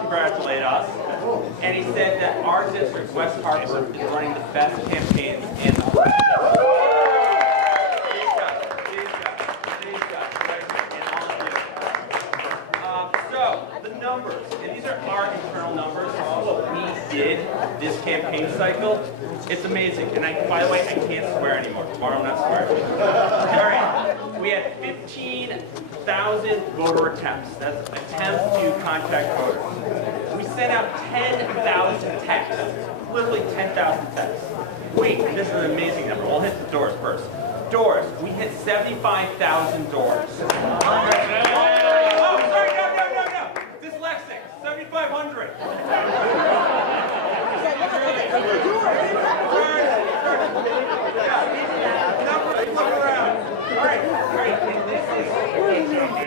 congratulate us. And he said that our district, West Hartford, is running the best campaign in the whole state. These guys, right here, and all of you. So, the numbers, and these are our internal numbers, all what we did this campaign cycle. It's amazing. And by the way, I can't swear anymore. Tomorrow I'm not swearing. All right. We had 15,000 voter attempts. That's attempts to contact voters. We sent out 10,000 texts. Literally 10,000 texts. Wait, this is an amazing number. We'll hit the doors first. Doors. We hit 75,000 doors. Oh, sorry, no. Dyslexic. 7,500.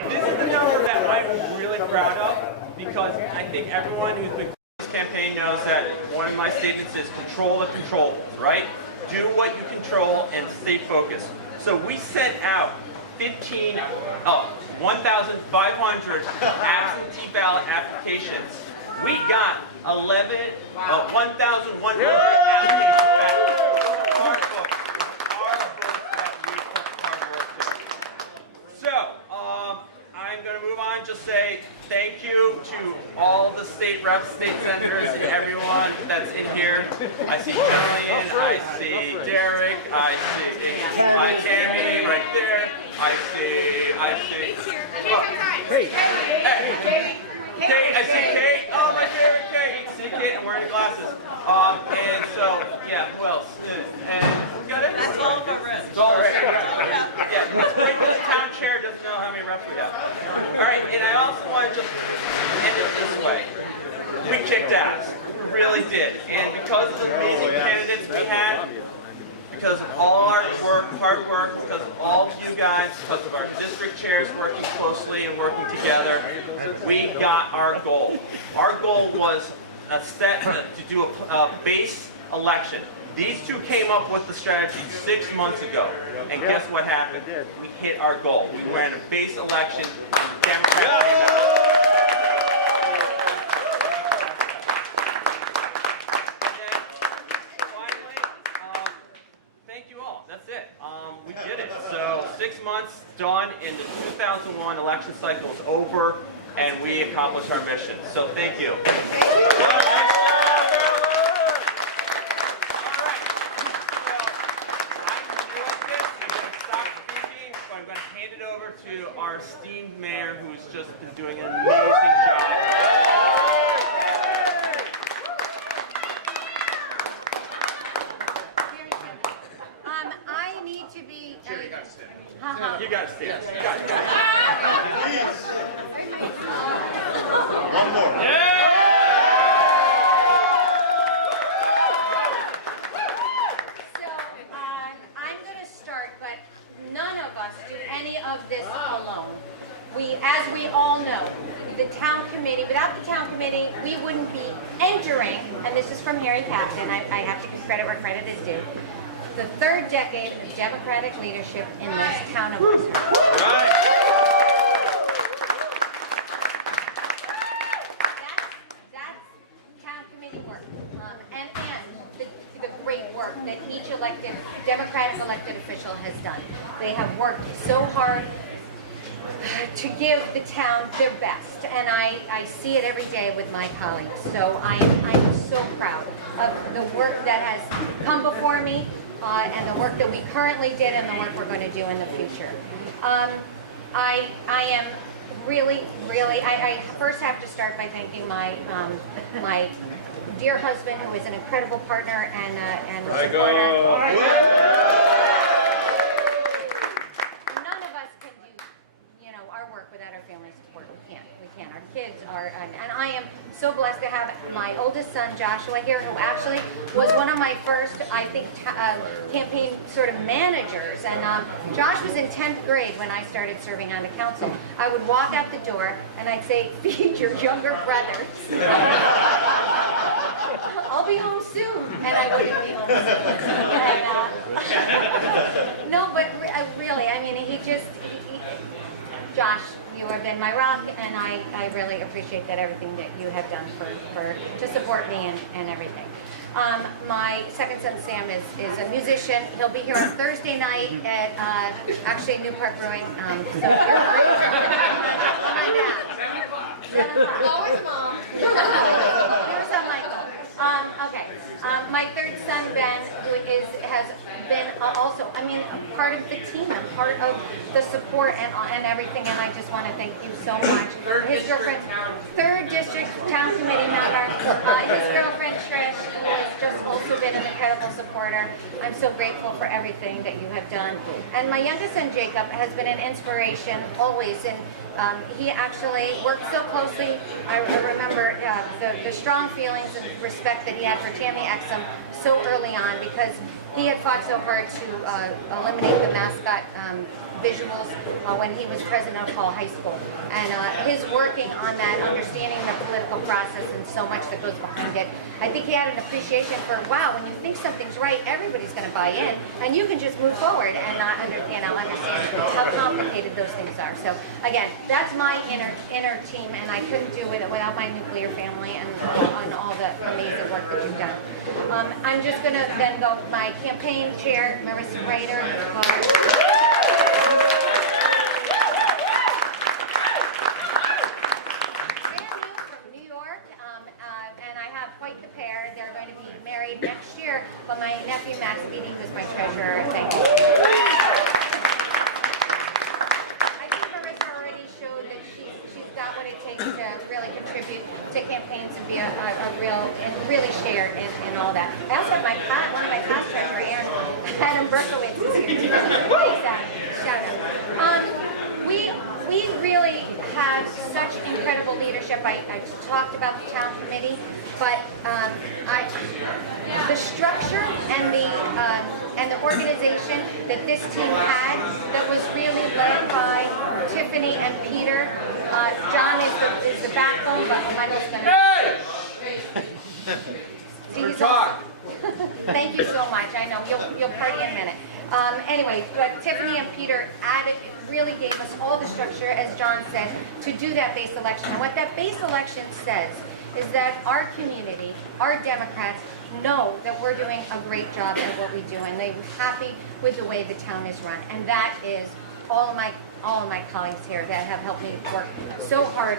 This is the number that I'm really proud of, because I think everyone who's been this campaign knows that one of my statements is control the controllables, right? Do what you control and stay focused. So we sent out 1,500 absentee ballot applications. We got 1,100 applications back. Our votes that we put hard work to. So, I'm going to move on. Just say thank you to all the state reps, state senators, and everyone that's in here. I see Jillian, I see Derek, I see Tammy right there. I see. Hey. Kate, I see Kate. Oh, my favorite Kate. See Kate, I'm wearing glasses. And so, yeah, who else? And we got it? That's all of our reps. It's all right. Yeah, this town chair doesn't know how many reps we have. All right, and I also want to just end it this way. We kicked ass. We really did. And because of the amazing candidates we had, because of all our work, hard work, because of all of you guys, because of our district chairs working closely and working together, we got our goal. Our goal was to do a base election. These two came up with the strategy 6 months ago, and guess what happened? We hit our goal. We ran a base election, and Democrats came out. We did it. So 6 months done, and the 2001 election cycle is over, and we accomplished our mission. So thank you. All right. So I'm doing this. I'm going to stop speaking, so I'm going to hand it over to our esteemed mayor, who's just been doing an amazing job. You got to stand. You got to. Please. One more. Yeah! So, I'm going to start, but none of us do any of this alone. As we all know, the town committee, without the town committee, we wouldn't be entering, and this is from Harry Captain, I have to give credit where credit is due, the third decade of Democratic leadership in this town of West Hartford. Right. That's town committee work, and the great work that each Democratic elected official has done. They have worked so hard to give the town their best, and I see it every day with my colleagues. So I am so proud of the work that has come before me, and the work that we currently did, and the work we're going to do in the future. I am really, I first have to start by thanking my dear husband, who is an incredible partner and supporter. None of us can do, our work without our family support. We can't. Our kids are, and I am so blessed to have my oldest son, Joshua, here, who actually was one of my first, I think, campaign sort of managers. And Josh was in 10th grade when I started serving on the council. I would walk out the door and I'd say, feed your younger brothers. I'll be home soon. And I wouldn't be home soon. No, but really, I mean, Josh, you have been my rock, and I really appreciate that everything that you have done to support me and everything. My second son, Sam, is a musician. He'll be here on Thursday night at, actually, New Park Brewing. So you're free. Oh, my dad. 7 o'clock. Always mom. Here's on Michael. Okay. My third son, Ben, who has been also, I mean, part of the team and part of the support and everything, and I just want to thank you so much. His girlfriend, third district town committee member, his girlfriend Trish, who has just also been an incredible supporter. I'm so grateful for everything that you have done. And my youngest son, Jacob, has been an inspiration always, and he actually worked so closely. I remember the strong feelings and respect that he had for Tammy Exum so early on, because he had fought so hard to eliminate the mascot visuals when he was president of Fall High School. And his working on that, understanding the political process and so much that goes behind it, I think he had an appreciation for, wow, when you think something's right, everybody's going to buy in, and you can just move forward and not understand how complicated those things are. So again, that's my inner team, and I couldn't do it without my nuclear family and all the amazing work that you've done. I'm just going to then go my campaign chair, Marissa Rader. Next year, but my nephew Max Beatty, who's my treasurer, thank you. I think Marissa already showed that she's got what it takes to really contribute to campaigns and be a real, and really share in all that. I also have one of my past treasurers, Adam Berkowitz, is here too. Thanks, Adam. Shout out. We really have such incredible leadership. I talked about the town committee, but the structure and the organization that this team had, that was really led by Tiffany and Peter. John is the backbone, but Michael's going to talk. Thank you so much. I know you'll party in a minute. Anyway, but Tiffany and Peter really gave us all the structure, as John said, to do that base election. And what that base election says is that our community, our Democrats, know that we're doing a great job at what we do, and they're happy with the way the town is run. And that is all of my colleagues here that have helped me work so hard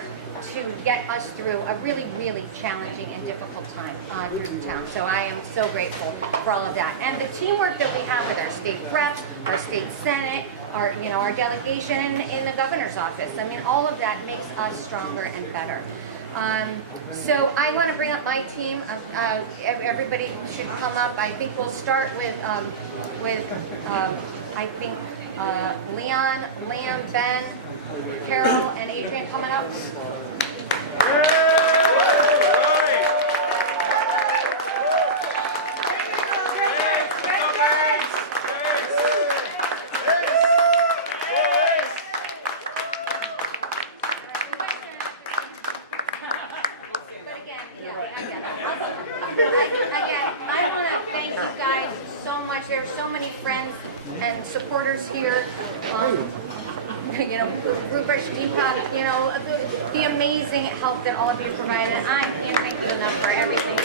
to get us through a really, really challenging and difficult time through the town. So I am so grateful for all of that. And the teamwork that we have with our state reps, our state senate, our delegation in the governor's office. I mean, all of that makes us stronger and better. So I want to bring up my team. Everybody should come up. I think we'll start with I think Leon, Liam, Ben, Carol, and Adrian coming up. There are so many friends and supporters here. Rupesh, Deepak, the amazing help that all of you provided. I can't thank you enough for everything.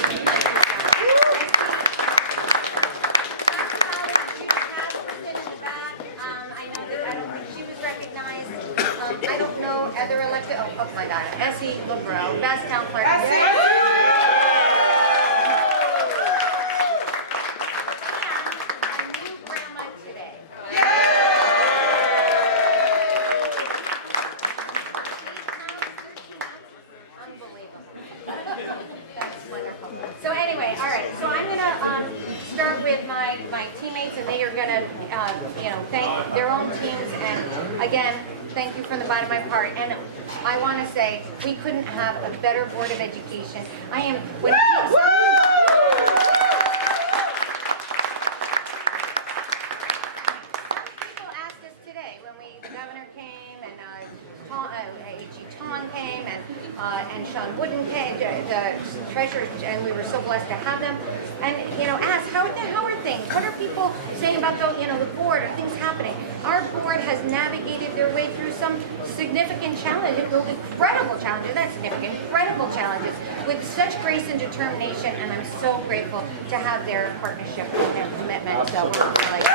I don't think she was recognized. I don't know other elected. Oh my God, Essie LeBreau, best town clerk. My teammates, and they are going to, thank their own teams. And again, thank you from the bottom of my heart. And I want to say, we couldn't have a better Board of Education. People asked us today when the governor came and A.G. Tong came, and Sean Wooden came, the treasurer, and we were so blessed to have them. And asked how are things? What are people saying about the board? Are things happening? Our board has navigated their way through some significant challenges, incredible challenges, not significant, incredible challenges, with such grace and determination. And I'm so grateful to have their partnership and their commitment. So we're really.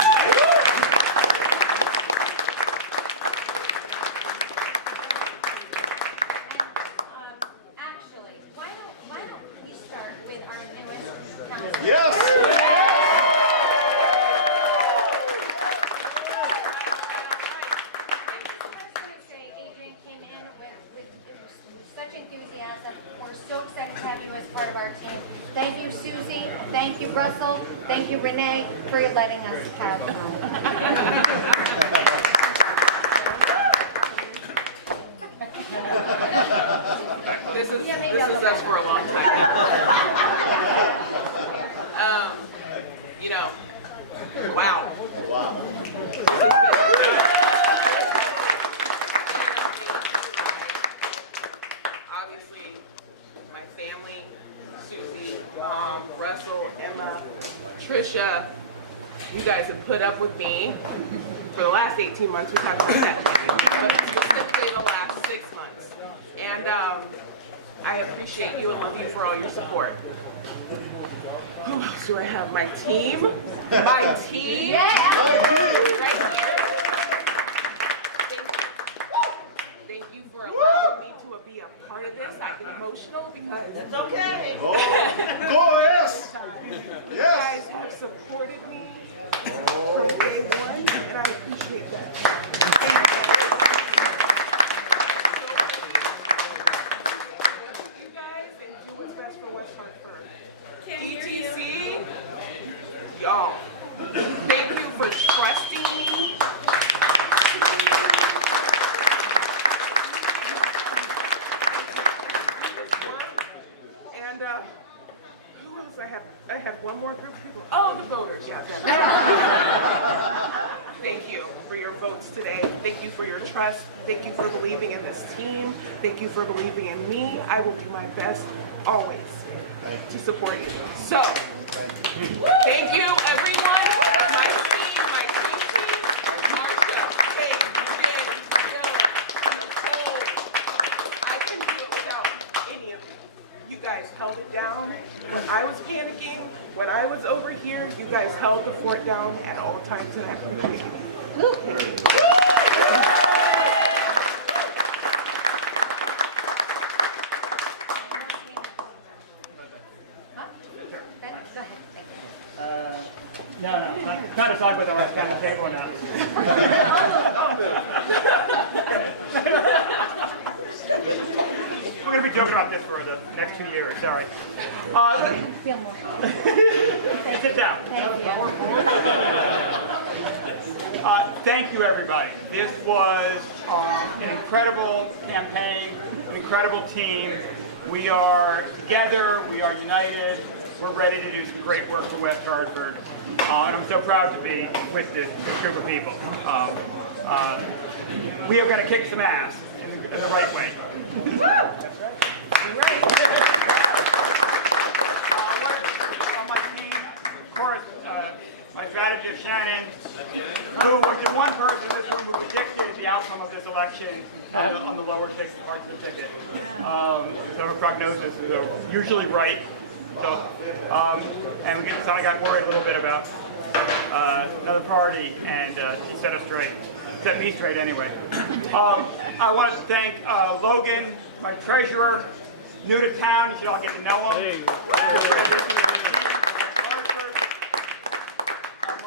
Thank you, Susie. Thank you, Russell. Thank you, Renee, for letting us have This is us for a long time. Wow. Obviously, my family, Susie, Mom, Russell, Emma, Trisha, you guys have put up with me for the last 18 months. We talked about that, but specifically the last 6 months. And I appreciate you and love you for all your support. Who else do I have? My team? My team? Yeah! Right here. Thank you for allowing me to be a part of this. I get emotional because it's okay. Oh, yes! You guys have supported me from day one, and I appreciate that. You guys, and do what's best for West Hartford. DTC, y'all, thank you for trusting me. And who else I have one more group of people. Oh, the voters, yeah. Thank you for your votes today. Thank you for your trust. Thank you for believing in this team. Thank you for believing in me. I will do my best always to support you. So, thank you, everyone. My team, my team, Marsha, Kate, Jay, Bill, Nicole. I couldn't do it without any of you. You guys held it down. When I was panicking, when I was over here, you guys held the fort down at all times, and I appreciate it. No, I'm trying to decide whether I should the table or not. We're going to be joking about this for the next 2 years, sorry. Feel more. Sit down. Thank you, everybody. This was an incredible campaign, an incredible team. We are together, we are united, we're ready to do some great work for West Hartford. And I'm so proud to be with this group of people. We are going to kick some ass in the right way. That's right. My team, of course, my strategist Shannon, who was the one person in this room who predicted the outcome of this election on the lower six parts of the ticket. So her prognosis is usually right. So, and we got worried a little bit about another party, and she set us straight. Set me straight anyway. I want to thank Logan, my treasurer, new to town. You should all get to know him.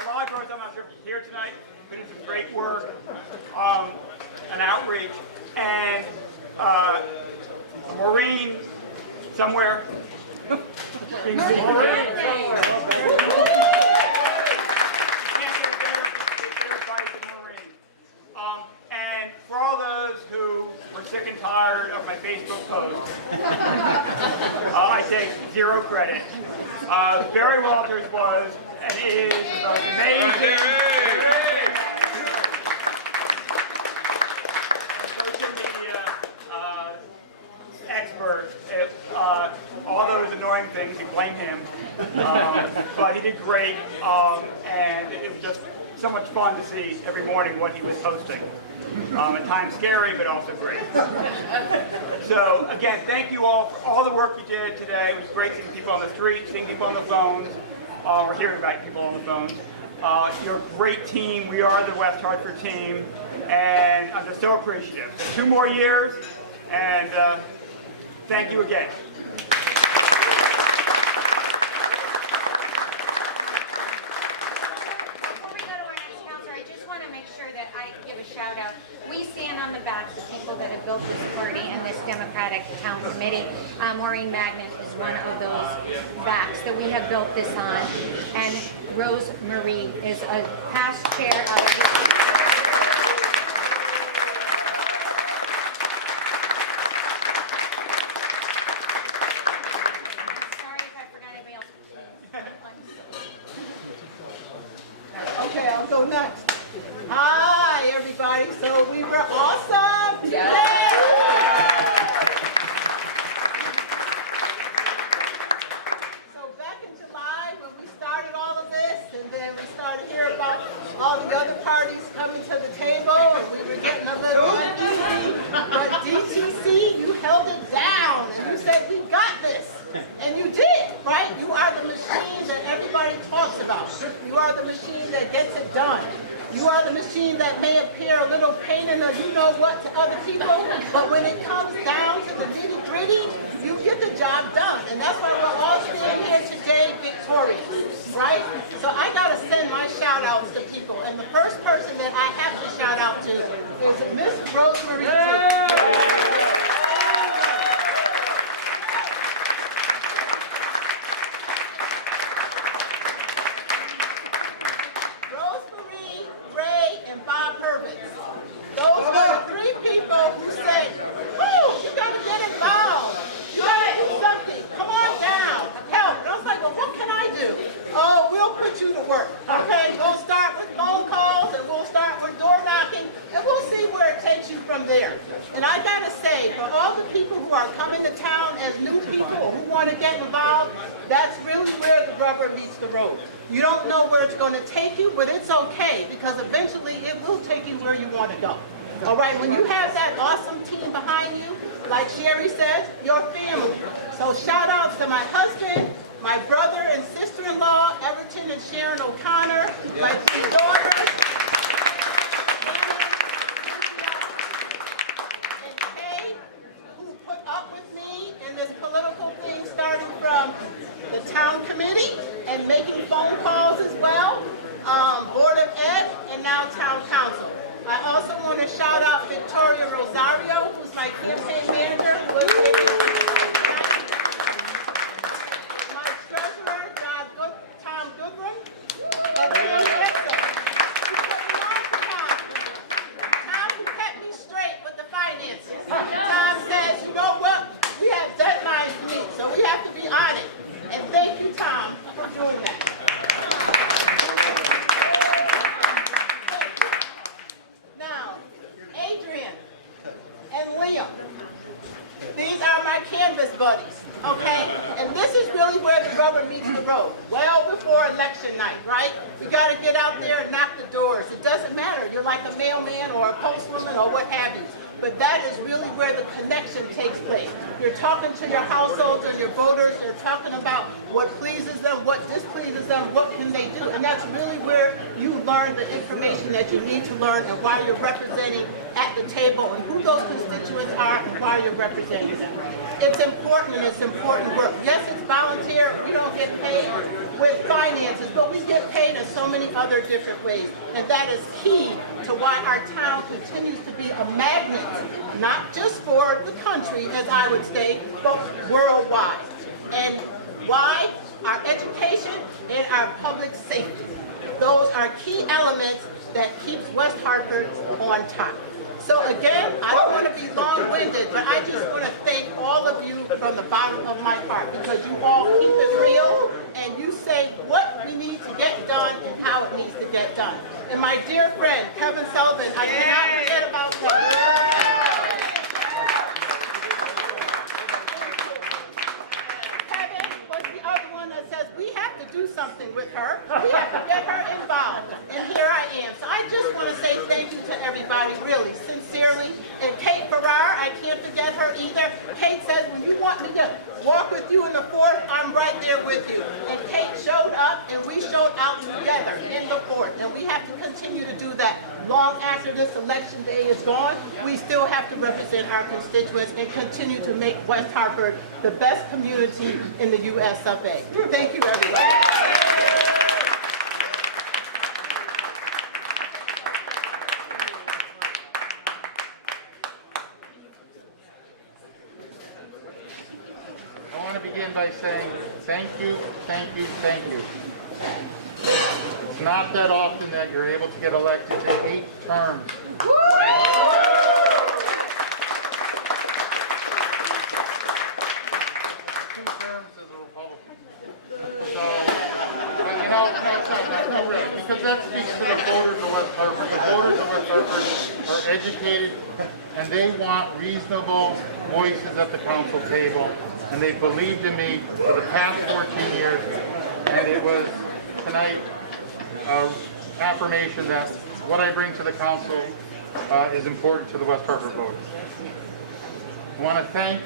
Milagros, I'm not sure if he's here tonight. Been doing some great work, an outreach, and Maureen somewhere. And for all those who were sick and tired of my Facebook post, I take zero credit. Barry Walters was and is amazing. Social media things. You blame him, but he did great, and it was just so much fun to see every morning what he was posting. At times scary, but also great. So again, thank you all for all the work you did today. It was great seeing people on the street, seeing people on the phones, or hearing about people on the phones. You're a great team. We are the West Hartford team, and I'm just so appreciative. 2 more years, and thank you again. Before we go to our next counselor, I just want to make sure that I give a shout out. We stand on the backs of people that have built this party and this Democratic Town Committee. Maureen Magnan is one of those backs that we have built this on, and Rose Marie is a past chair of this. Sorry if I forgot anybody else. Okay, I'll go next. Hi, everybody. So we were awesome today. So back in July, when we started all of this, and then we started hearing about all the other parties coming to the table, and we were getting a little uneasy. But DTC, you held it down, and you said, we got this. And you did, right? You are the machine that everybody talks about. You are the machine that gets it done. You are the machine that may appear a little pain in the you-know-what to other people, but when it comes down to the nitty-gritty, you get the job done. And that's why we're all still here today victorious, right? So I got to send my shout-outs to people. And the first person that I have to shout out to is Miss Rosemary T. And I gotta say, for all the people who are coming to town as new people who want to get involved, that's really where the rubber meets the road. You don't know where it's going to take you, but it's okay, because eventually it will take you where you want to go. All right, when you have that awesome team behind you, like Sherry says, your family. So shout outs to my husband, my brother and sister-in-law, Everton and Sharon O'Connor, my 2 daughters, the town committee and making phone calls as well, Board of Ed, and now town council. I also want to shout out Victoria Rosario, who's my campaign manager, who is my treasurer, Tom Goodrum, and Tim Dixon, who put me on for Tom. Tom, who kept me straight with the finances. Tom says, you know what, we have deadlines to meet, so we have to be on it. And thank you, Tom, for doing that. Now, Adrian and Liam, these are my canvas buddies, okay? And this is really where the rubber meets the road. Well before election night, right? We got to get out there and knock the doors. It doesn't matter. You're like a mailman or a postwoman or what have you. But that is really where the connection takes place. You're talking to your households and your voters. You're talking about what pleases them, what displeases them, what can they do. And that's really where you learn the information that you need to learn and why you're representing at the table and who those constituents are and why you're representing them. It's important, and it's important work. Yes, it's volunteer. We don't get paid with finances, but we get paid in so many other different ways. And that is key to why our town continues to be a magnet, not just for the country, as I would say, but worldwide. And why? Our education and our public safety. Those are key elements that keeps West Hartford on top. So again, I don't want to be long-winded, but I just want to thank all of you from the bottom of my heart, because you all keep it real and you say what we need to get done and how it needs to get done. And my dear friend, Kevin Sullivan, I cannot forget about Kevin. Kevin was her either. Kate says, when you want me to walk with you in the fourth, I'm right there with you. And Kate showed up, and we showed out together in the fourth. And we have to continue to do that. Long after this election day is gone, we still have to represent our constituents and continue to make West Hartford the best community in the U.S. of A. Thank you, everybody. I want to begin by saying thank you, thank you, thank you. It's not that often that you're able to get elected to 8 terms. 2 terms as a Republican. So, but you know, no, really, because that speaks to the voters of West Hartford. The voters of West Hartford are educated, and they want reasonable voices at the council table. And they believed in me for the past 14 years, and it was tonight affirmation that what I bring to the council is important to the West Hartford voters. I want to thank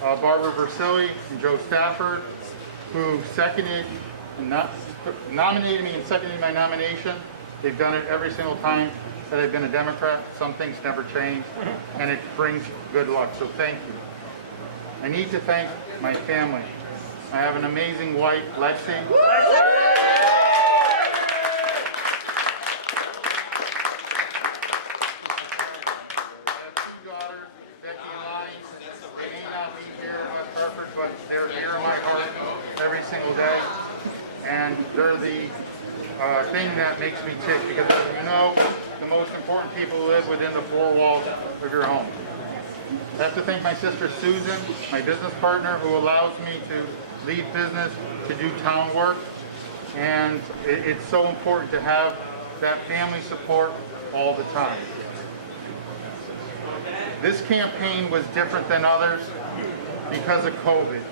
Barbara Versili and Joe Stafford, who nominated me and seconded my nomination. They've done it every single time that I've been a Democrat. Some things never change, and it brings good luck, so thank you. I need to thank my family. I have an amazing wife, Lexi. I have 2 daughters, Becky and Lonnie. They may not be here in West Hartford, but they're here in my heart every single day. And they're the thing that makes me tick, because as you know, the most important people live within the 4 walls of your home. I have to thank my sister Susan, my business partner, who allows me to leave business to do town work. And it's so important to have that family support all the time. This campaign was different than others because of COVID.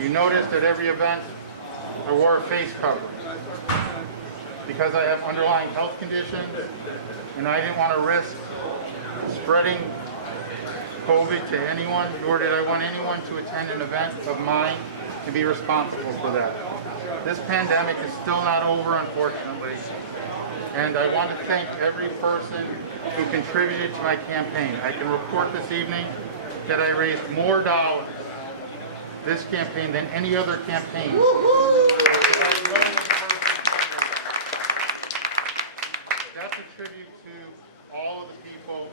You noticed at every event I wore a face covering because I have underlying health conditions and I didn't want to risk spreading COVID to anyone, nor did I want anyone to attend an event of mine and be responsible for that. This pandemic is still not over, unfortunately, and I want to thank every person who contributed to my campaign. I can report this evening that I raised more dollars this campaign than any other campaign. That's a tribute to all of the people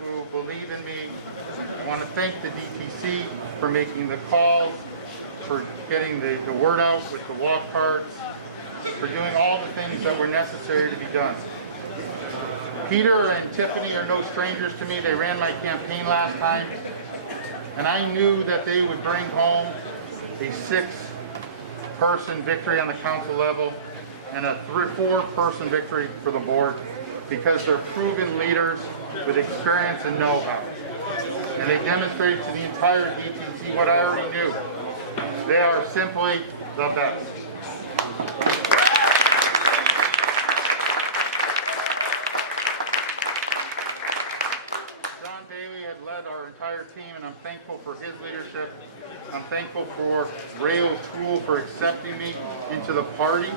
who believe in me. I want to thank the DTC for making the calls, for getting the word out with the walk cards, for doing all the things that were necessary to be done. Peter and Tiffany are no strangers to me. They ran my campaign last time, and I knew that they would bring home a 6-person victory on the council level and a 4-person victory for the board, because they're proven leaders with experience and know-how. And they demonstrated to the entire DTC what I already knew. They are simply the best. John Bailey had led our entire team, and I'm thankful for his leadership. I'm thankful for Ray O'Toole for accepting me into the party.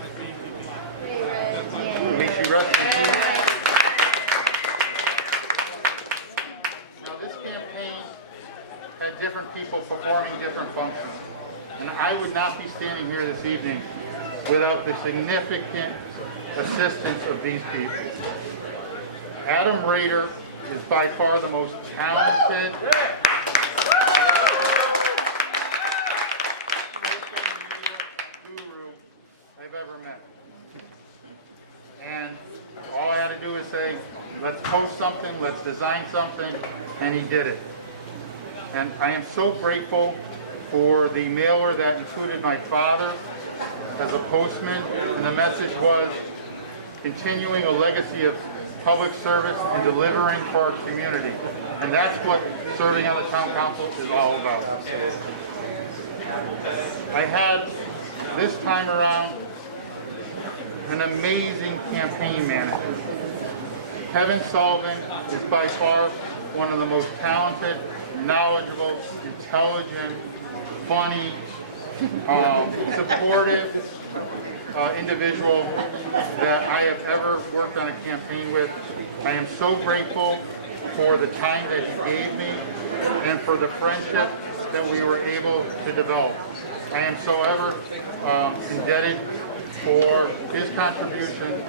May she rest in peace. Now this campaign had different people performing different functions. And I would not be standing here this evening without the significant assistance of these people. Adam Rader is by far the most talented social media guru I've ever met. And all I had to do is say, let's post something, let's design something, and he did it. And I am so grateful for the mailer that included my father as a postman, and the message was continuing a legacy of public service and delivering for our community. And that's what serving on the town council is all about. I had, this time around, an amazing campaign manager. Kevin Sullivan is by far one of the most talented, knowledgeable, intelligent, funny, supportive individual that I have ever worked on a campaign with. I am so grateful for the time that he gave me and for the friendship that we were able to develop. I am so ever indebted for his contribution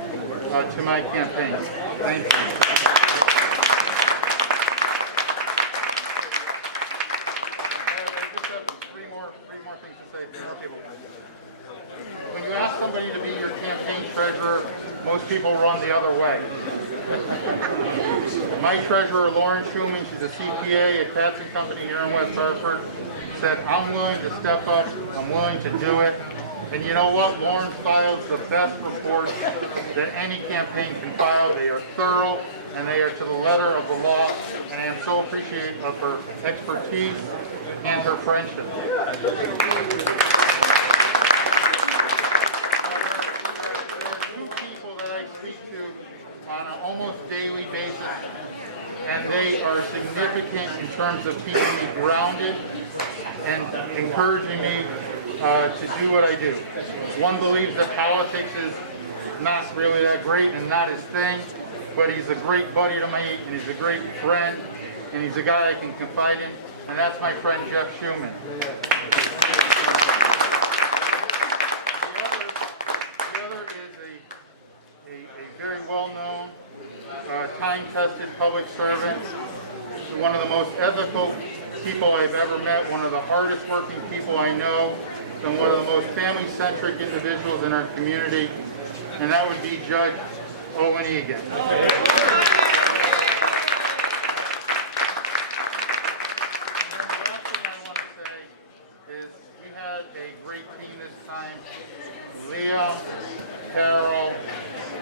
to my campaign. Thank you. I just have three more things to say. When you ask somebody to be your campaign treasurer, most people run the other way. My treasurer, Lauren Schumann, she's a CPA at Katz & Company here in West Hartford, said, I'm willing to step up, I'm willing to do it. And you know what? Lauren files the best reports that any campaign can file. They are thorough and they are to the letter of the law. And I am so appreciative of her expertise and her friendship. There are two people that I speak to on an almost daily basis, and they are significant in terms of keeping me grounded and encouraging me to do what I do. One believes that politics is not really that great and not his thing, but he's a great buddy to me, and he's a great friend, and he's a guy I can confide in, and that's my friend Jeff Schumann. The other is a very well-known, time-tested public servant, one of the most ethical people I've ever met, one of the hardest working people I know, and one of the most family-centric individuals in our community, and that would be Judge Owen Egan. And the last thing I want to say is we had a great team this time. Leah, Carol,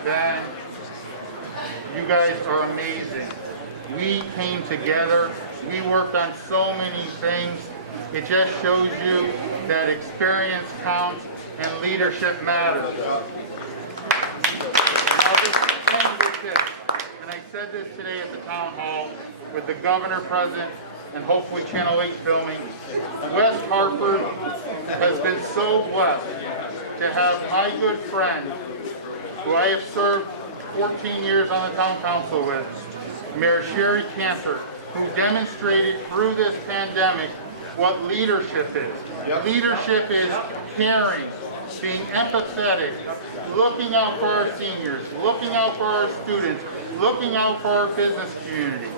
Ben, you guys are amazing. We came together, we worked on so many things. It just shows you that experience counts and leadership matters. I'll just end with this, and I said this today at the town hall with the governor present and hopefully Channel 8 filming. West Hartford has been so blessed to have my good friend, who I have served 14 years on the town council with, Mayor Sherry Cantor, who demonstrated through this pandemic what leadership is. Leadership is caring, being empathetic, looking out for our seniors, looking out for our students, looking out for our business community.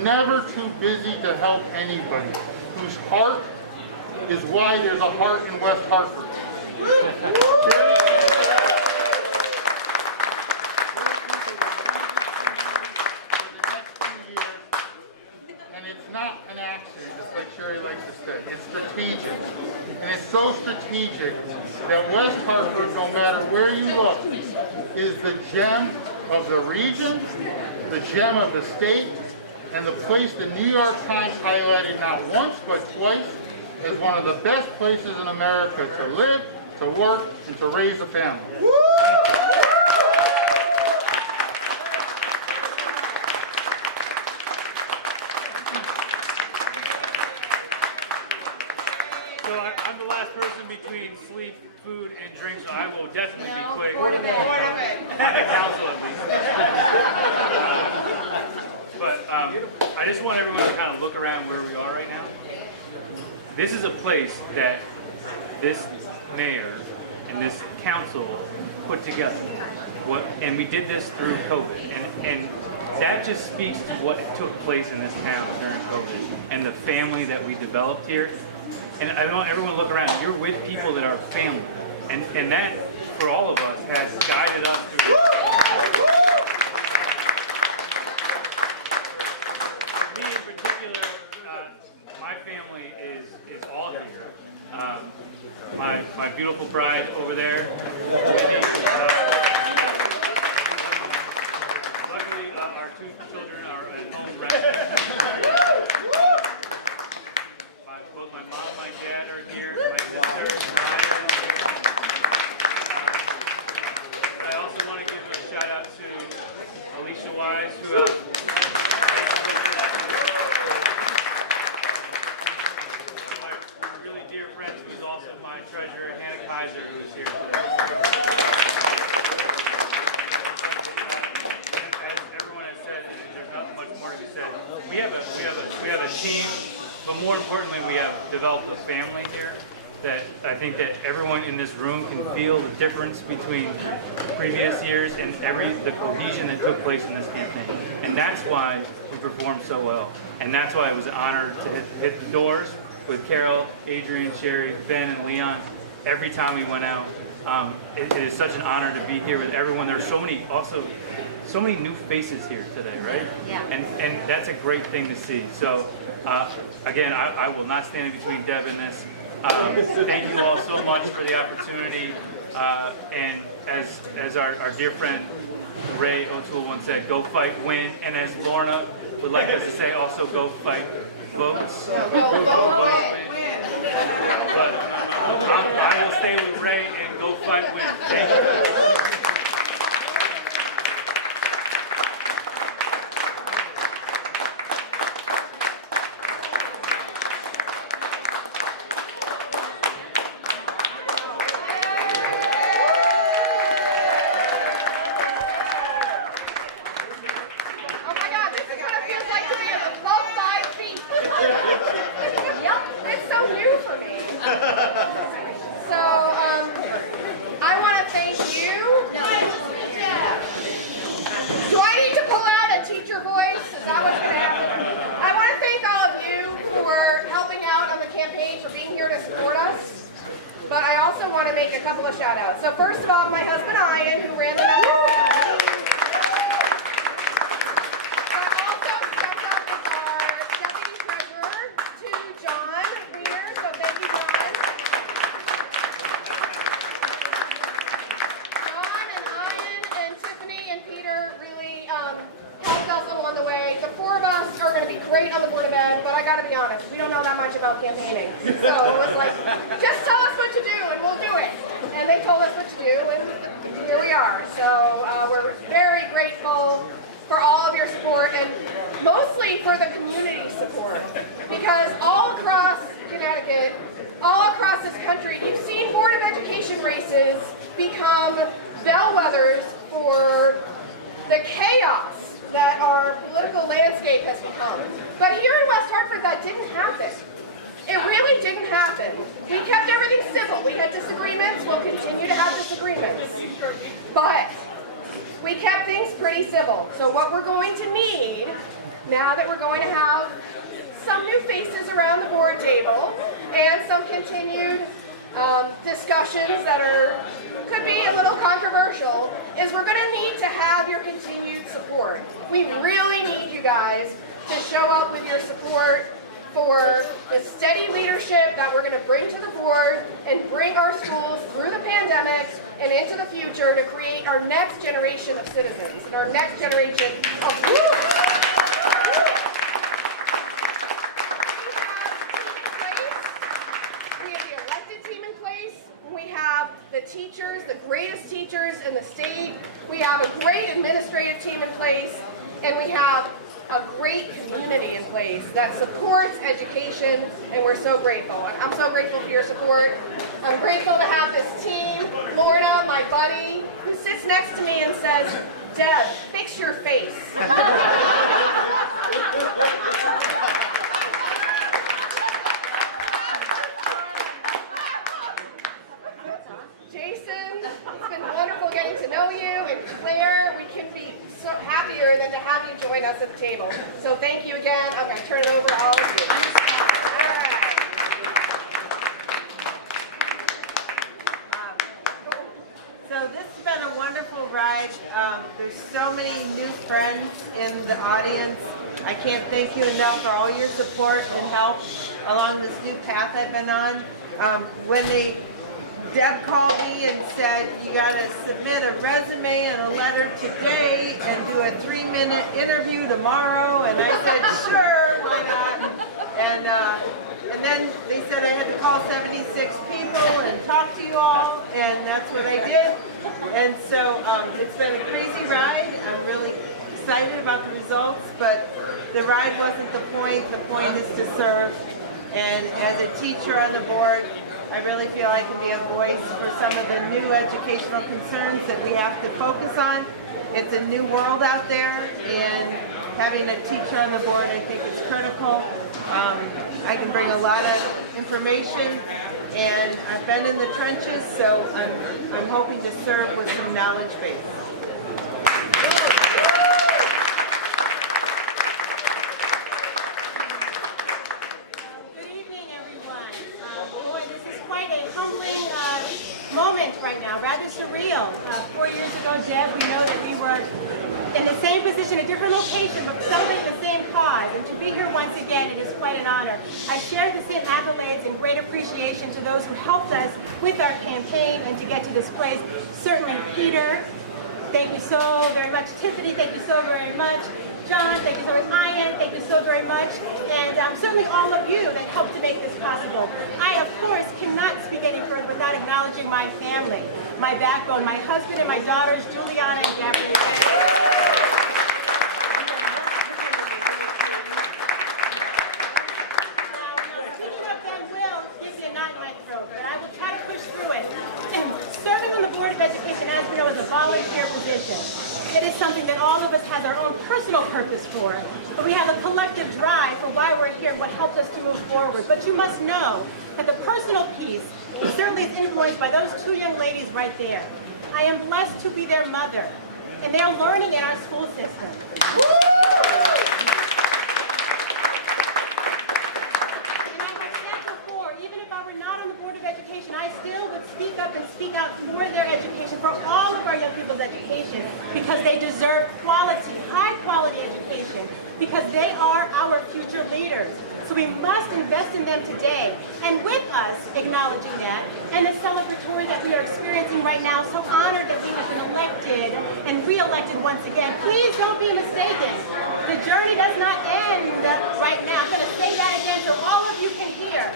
Never too busy to help anybody. Whose heart is why there's a heart in West Hartford. Not an accident, just like Sherry likes to say. It's strategic. And it's so strategic that West Hartford, no matter where you look, is the gem of the region, the gem of the state, and the place the New York Times highlighted not once but twice as one of the best places in America to live, to work, and to raise a family. So I'm the last person between sleep, food, and drink, so I will definitely be quitting. Board of Ed. On the council at least. But I just want everyone to kind of look around where we are right now. This is a place that this mayor and this council put together. And we did this through COVID. And that just speaks to what took place in this town during COVID and the family that we developed here. And I want everyone to look around. You're with people that are family. And that, for all of us, has guided us through this. For me in particular, my family is all here. My beautiful bride over there. Luckily, our two children are at home resting. Both my mom and my dad are here, my sister, Ryan. I also want to give a shout out to Alicia Wise, who a team, but more importantly, we have developed a family here that I think that everyone in this room can feel the difference between previous years and the cohesion that took place in this campaign. And that's why we performed so well. And that's why it was an honor to hit the doors with Carol, Adrian, Sherry, Ben, and Leon every time we went out. It is such an honor to be here with everyone. There's so many new faces here today, right? Yeah. And that's a great thing to see. So again, I will not stand in between Deb and this. Thank you all so much for the opportunity. And as our dear friend Ray O'Toole once said, go fight, win. And as Lorna would like us to say, also go fight, vote. But I will stay with Ray and go fight, win. Thank you. So first of all, my husband Ian, who ran the numbers. I also stepped up as our deputy treasurer to John Weir, so thank you, John. John and Ian and Tiffany and Peter really helped us along the way. The four of us are going to be great on the Board of Ed, but I got to be honest, we don't know that much about campaigning. So it was like, just tell us what to do and we'll do it. And they told us what to do, and here we are. So we're very grateful for all of your support, and mostly for the community support. Because all across Connecticut, all across this country, you've seen Board of Education races become bellwethers for the chaos that our political landscape has become. But here in West Hartford, that didn't happen. It really didn't happen. We kept everything civil. We had disagreements. We'll continue to have disagreements. But we kept things pretty civil. So what we're going to need, now that we're going to have some new faces around the board table and some continued discussions that could be a little controversial, is we're going to need to have your continued support. We really need you guys to show up with your support for the steady leadership that we're going to bring to the board and bring our schools through the pandemic and into the future to create our next generation of citizens and our next generation of We have the elected team in place. We have the teachers, the greatest teachers in the state. We have a great administrative team in place, and we have a great community in place that supports education, and we're so grateful. And I'm so grateful for your support. I'm grateful to have this team. Lorna, my buddy, who sits next to me and says, Deb, fix your face. Jason, it's been wonderful getting to know you, and Claire, we can be so happier than to have you join us at the table. So thank you again. I'm going to turn it over to all of you. All right. So this has been a wonderful ride. There's so many new friends in the audience. I can't thank you enough for all your support and help along this new path I've been on. When Deb called me and said, you got to submit a resume and a letter today and do a 3-minute interview tomorrow. And I said, sure, why not? And then they said I had to call 76 people and talk to you all, and that's what I did. And so it's been a crazy ride. I'm really excited about the results, but the ride wasn't the point. The point is to serve. And as a teacher on the board, I really feel I can be a voice for some of the new educational concerns that we have to focus on. It's a new world out there, and Having a teacher on the board, I think, is critical. I can bring a lot of information, and I've been in the trenches, so I'm hoping to serve with some knowledge base. Good evening, everyone. Boy, this is quite a humbling moment right now, rather surreal. 4 years ago, Deb, we know that we were in the same position, a different location, but celebrating the same cause. And to be here once again, it is quite an honor. I share the same accolades and great appreciation to those who helped us with our campaign and to get to this place. Certainly Peter, thank you so very much. Tiffany, thank you so very much. John, thank you so much. Ian, thank you so very much. And certainly all of you that helped to make this possible. I, of course, cannot speak any further without acknowledging my family, my backbone, my husband and my daughters, Juliana and Gabrielle. Volunteer position. It is something that all of us has our own personal purpose for, but we have a collective drive for why we're here, what helps us to move forward. But you must know that the personal piece certainly is influenced by those two young ladies right there. I am blessed to be their mother, and they're learning in our school system. I still would speak up and speak out for their education, for all of our young people's education, because they deserve quality, high quality education, because they are our future leaders. So we must invest in them today. And with us acknowledging that, and the celebratory that we are experiencing right now, so honored that we have been elected and re-elected once again. Please don't be mistaken. The journey does not end right now. I'm going to say that again so all of you can hear.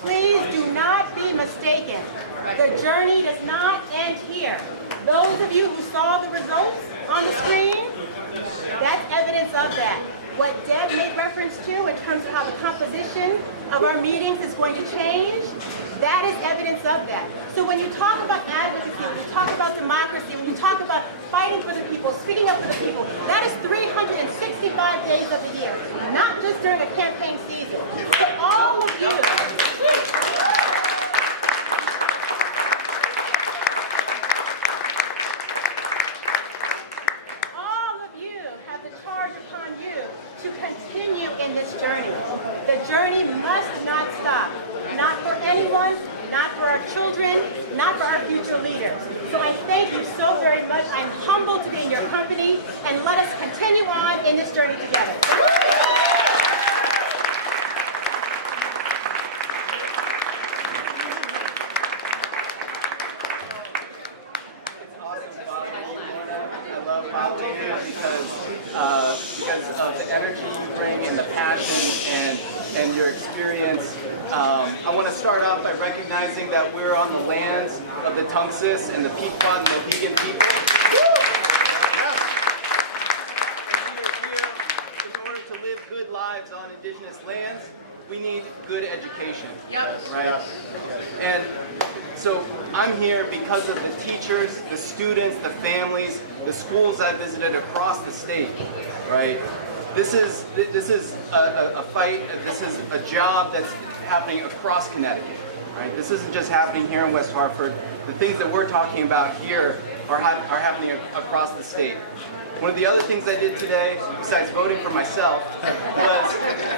Please do not be mistaken. The journey does not end here. Those of you who saw the results on the screen, that's evidence of that. What Deb made reference to in terms of how the composition of our meetings is going to change, that is evidence of that. So when you talk about advocacy, when you talk about democracy, when you talk about fighting for the people, speaking up for the people, that is 365 days of the year, not just during a campaign season. So all of you, have the charge upon you to continue in this journey. The journey must not stop. Not for anyone, not for our children, not for our future leaders. So I thank you so very much. I'm humbled to be in your company, and let us continue on in this journey together. Because of the energy you bring and the passion and your experience. I want to start off by recognizing that we're on the lands of the Tungus and the Pequot and the Mohegan people. In order to live good lives on indigenous lands, we need good education. Right? And so I'm here because of the teachers, the students, the families, the schools I've visited across the state, right? This is a fight, this is a job that's happening across Connecticut, right? This isn't just happening here in West Hartford. The things that we're talking about here are happening across the state. One of the other things I did today, besides voting for myself, was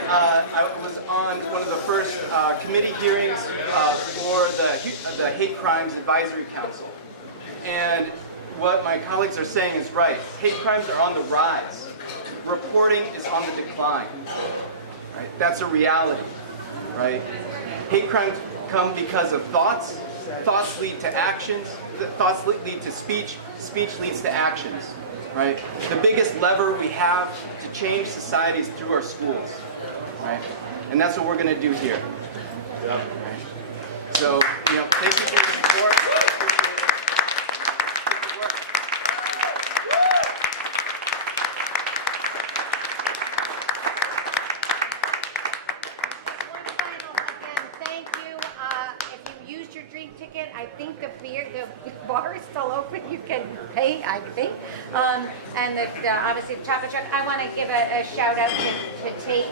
I was on one of the first committee hearings for the Hate Crimes Advisory Council. And what my colleagues are saying is right. Hate crimes are on the rise. Reporting is on the decline. Right? That's a reality. Right? Hate crimes come because of thoughts. Thoughts lead to actions. Thoughts lead to speech. Speech leads to actions. Right? The biggest lever we have to change society is through our schools. Right? And that's what we're going to do here. Right? So, thank you for your support. One final, again, thank you. If you used your drink ticket, I think the the bar is still open. You can pay, I think. And obviously the chocolate truck. I want to give a shout out to Tate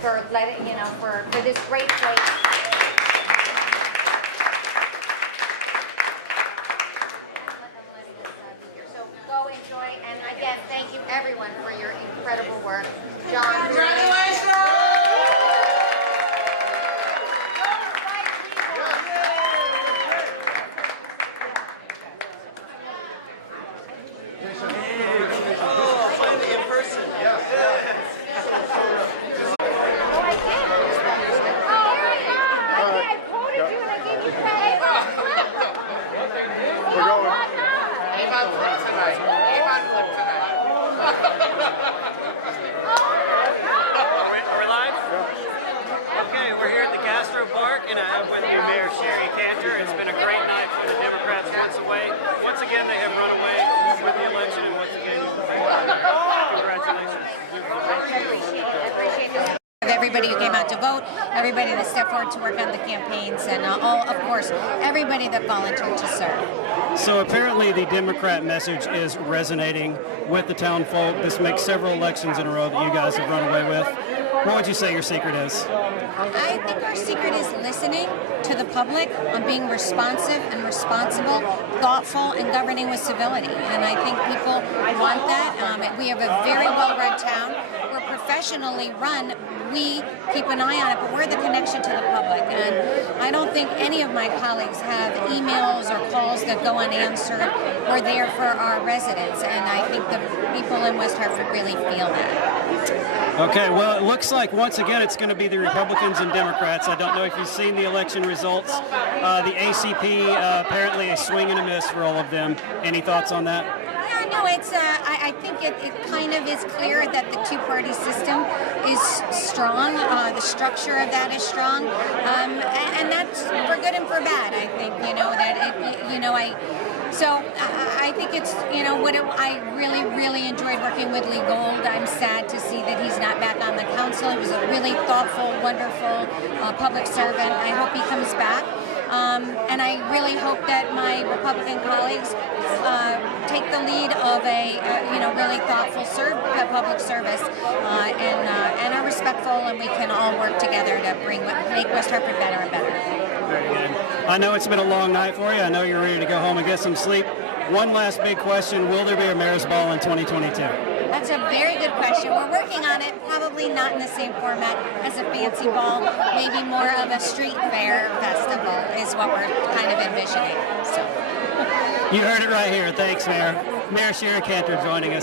for letting, for this great place. So go enjoy, and again, thank you everyone for your incredible work. John. And I'm with you, Mayor Sherry Cantor. It's been a great night for the Democrats once away. Once again, they have run away with the election, and once again, congratulations. I appreciate it. Everybody who came out to vote, everybody that stepped forward to work on the campaigns, and of course, everybody that volunteered to serve. So apparently the Democrat message is resonating with the town folk. This makes several elections in a row that you guys have run away with. What would you say your secret is? I think our secret is listening to the public, on being responsive and responsible, thoughtful, and governing with civility. And I think people want that. We have a very well-run town. We're professionally run. We keep an eye on it, but we're the connection to the public. And I don't think any of my colleagues have emails or calls that go unanswered. We're there for our residents, and I think the people in West Hartford really feel that. Okay, well, it looks like once again it's going to be the Republicans and Democrats. I don't know if you've seen the election results. The ACP, apparently a swing and a miss for all of them. Any thoughts on that? No, it's. I think it kind of is clear that the two-party system is strong. The structure of that is strong, and that's for good and for bad. I think So I think it's I really enjoyed working with Lee Gold. I'm sad to see that he's not back on the council. He was a really thoughtful, wonderful public servant. I hope he comes back. And I really hope that my Republican colleagues take the lead of a really thoughtful public service and are respectful, and we can all work together to make West Hartford better and better. Very good. I know it's been a long night for you. I know you're ready to go home and get some sleep. One last big question: will there be a Mayor's Ball in 2022? That's a very good question. We're working on it, probably not in the same format as a fancy ball, maybe more of a street fair festival is what we're kind of envisioning. So. You heard it right here. Thanks, Mayor. Mayor Sherry Cantor joining us.